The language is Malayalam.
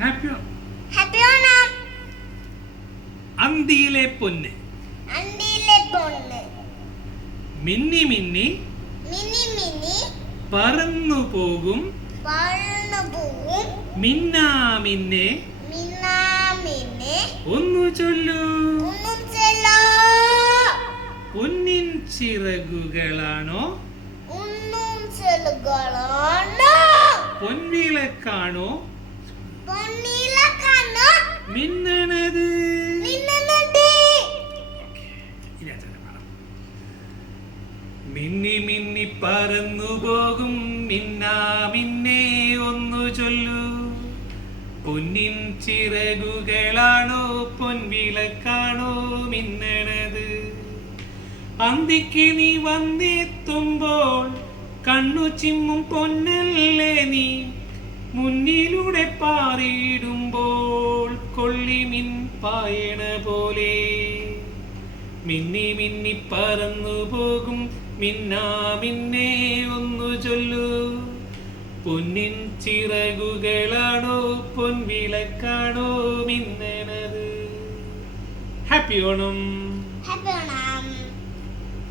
Happy happy Onam. അന്തിയിലെ പൊന്ന് അന്തിയിലെ പൊന്ന് മിന്നി മിന്നി മിന്നി മിന്നി പറന്നു പോകും പറന്നു പോകും മിന്നാമിന്നെ മിന്നാമിന്നെ ഒന്നു ചൊല്ലൂ ഒന്നും ചെല്ലോ പൊന്നിൻ ചിറകുകളാണോ ഒന്നും ചെല്ലുകളാണോ പൊൻവിളക്കാണോ പൊന്നിലക്കാണോ മിന്നണത് മിന്നണത് മിന്നി മിന്നി പറന്നു പോകും മിന്നാമിന്നെ ഒന്നു ചൊല്ലൂ പൊന്നിൻ ചിറകുകളാണോ പൊൻവിളക്കാണോ മിന്നണത് അന്തിക്ക് നീ വന്നെത്തുമ്പോൾ കണ്ണു ചിമ്മും പൊന്നല്ലേ നീ മുന്നിലൂടെ പാറിയിടുമ്പോൾ കൊള്ളിമിൻ പായണ പോലെ മിന്നി മിന്നി പറന്നു പോകും മിന്നാമിന്നെ ഒന്നു ചൊല്ലൂ പൊന്നിൻ ചിറകുകളാണോ പൊൻവിളക്കാണോ മിന്നണത്. ഹാപ്പി ഓണം. ഹാപ്പി ഓണം.